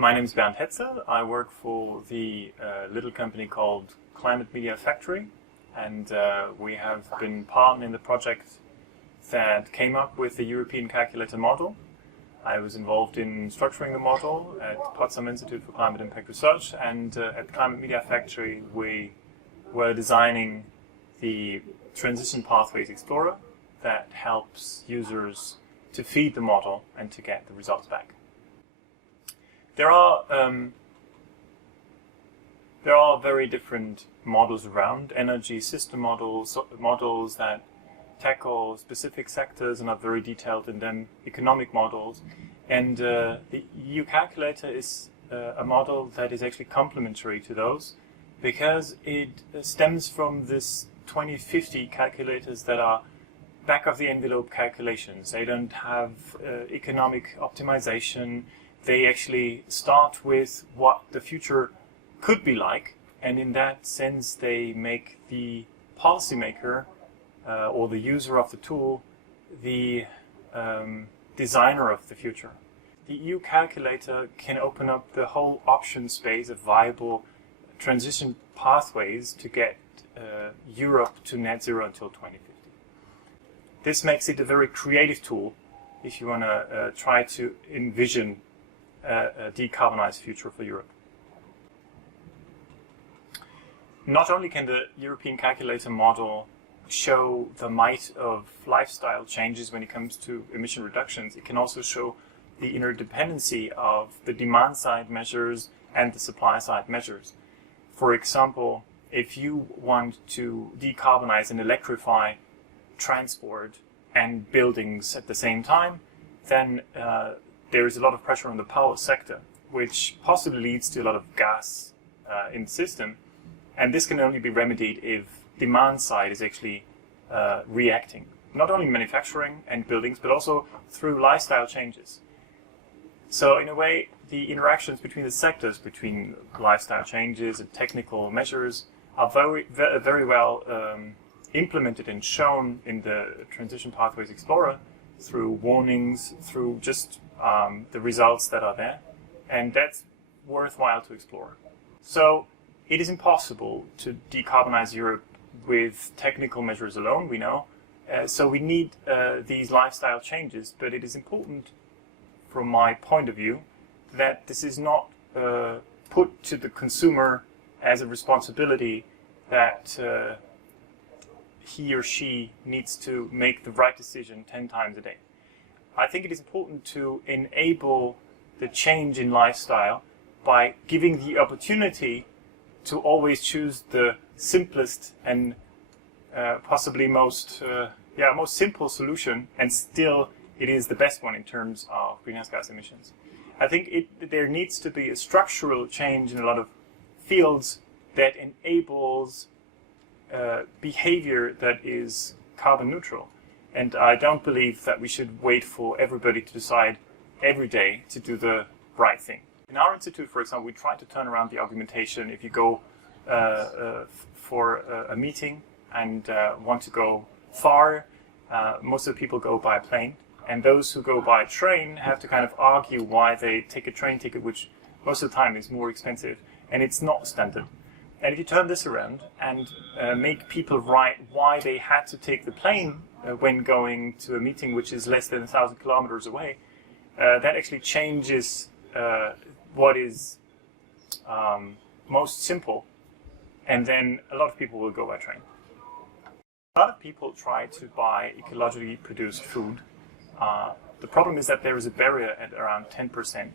My name is Bernd Hetzel. I work for the little company called Climate Media Factory, and we have been part in the project that came up with the European calculator model. I was involved in structuring the model at Potsdam Institute for Climate Impact Research, and at Climate Media Factory we were designing the Transition Pathways Explorer that helps users to feed the model and to get the results back. There are very different models around, energy system models, models that tackle specific sectors and are very detailed in them, economic models. And the EU calculator is a model that is actually complementary to those, because it stems from this 2050 calculators that are back-of-the-envelope calculations. They don't have economic optimization. They actually start with what the future could be like, and in that sense they make the policymaker or the user of the tool the designer of the future. The EU calculator can open up the whole option space of viable transition pathways to get Europe to net zero until 2050. This makes it a very creative tool if you want to try to envision a decarbonized future for Europe. Not only can the European calculator model show the might of lifestyle changes when it comes to emission reductions, it can also show the interdependency of the demand side measures and the supply side measures. For example, if you want to decarbonize and electrify transport and buildings at the same time, then there is a lot of pressure on the power sector, which possibly leads to a lot of gas in the system. And this can only be remedied if demand side is actually reacting, not only manufacturing and buildings, but also through lifestyle changes. So in a way, the interactions between the sectors, between lifestyle changes and technical measures, are very well implemented and shown in the Transition Pathways Explorer through warnings, through just the results that are there, and that's worthwhile to explore. So it is impossible to decarbonize Europe with technical measures alone, we know. So we need these lifestyle changes, but it is important, from my point of view, that this is not put to the consumer as a responsibility that he or she needs to make the right decision 10 times a day. I think it is important to enable the change in lifestyle by giving the opportunity to always choose the simplest and possibly most simple solution, and still it is the best one in terms of greenhouse gas emissions. I think there needs to be a structural change in a lot of fields that enables behavior that is carbon neutral. And I don't believe that we should wait for everybody to decide every day to do the right thing. In our institute, for example, we try to turn around the argumentation. If you go for a meeting and want to go far, most of the people go by plane. And those who go by train have to kind of argue why they take a train ticket, which most of the time is more expensive, and it's not standard. And if you turn this around and make people write why they had to take the plane when going to a meeting which is less than 1,000 kilometers away, that actually changes what is most simple, and then a lot of people will go by train. A lot of people try to buy ecologically produced food. The problem is that there is a barrier at around 10%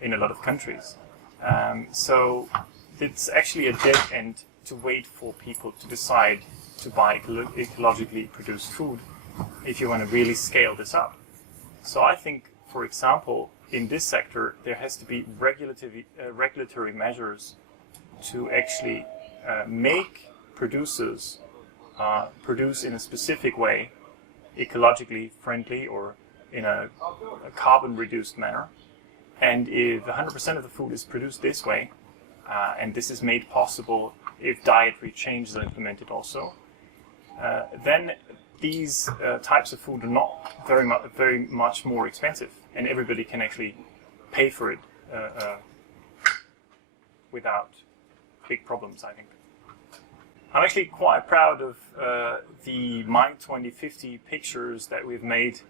in a lot of countries. So it's actually a dead end to wait for people to decide to buy ecologically produced food if you want to really scale this up. So I think, for example, in this sector, there has to be regulatory measures to actually make producers produce in a specific way, ecologically friendly or in a carbon-reduced manner. And if 100% of the food is produced this way, and this is made possible if dietary changes are implemented also, then these types of food are not very much more expensive, and everybody can actually pay for it without big problems, I think. I'm actually quite proud of the Mind 2050 pictures that we've made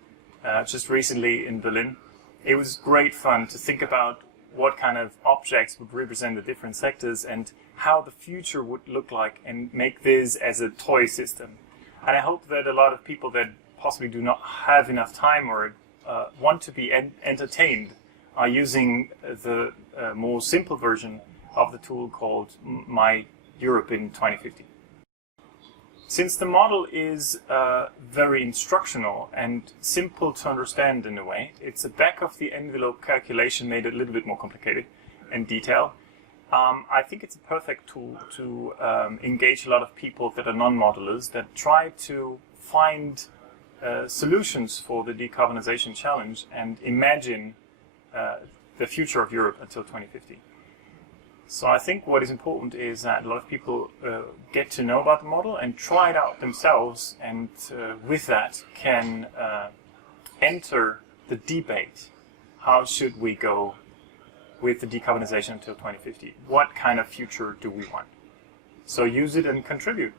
just recently in Berlin. It was great fun to think about what kind of objects would represent the different sectors and how the future would look like, and make this as a toy system. And I hope that a lot of people that possibly do not have enough time or want to be entertained are using the more simple version of the tool called My Europe in 2050. Since the model is very instructional and simple to understand in a way, it's a back-of-the-envelope calculation made a little bit more complicated and detailed. I think it's a perfect tool to engage a lot of people that are non-modelers, that try to find solutions for the decarbonization challenge and imagine the future of Europe until 2050. So I think what is important is that a lot of people get to know about the model and try it out themselves, and with that can enter the debate. How should we go with the decarbonization until 2050? What kind of future do we want? So use it and contribute.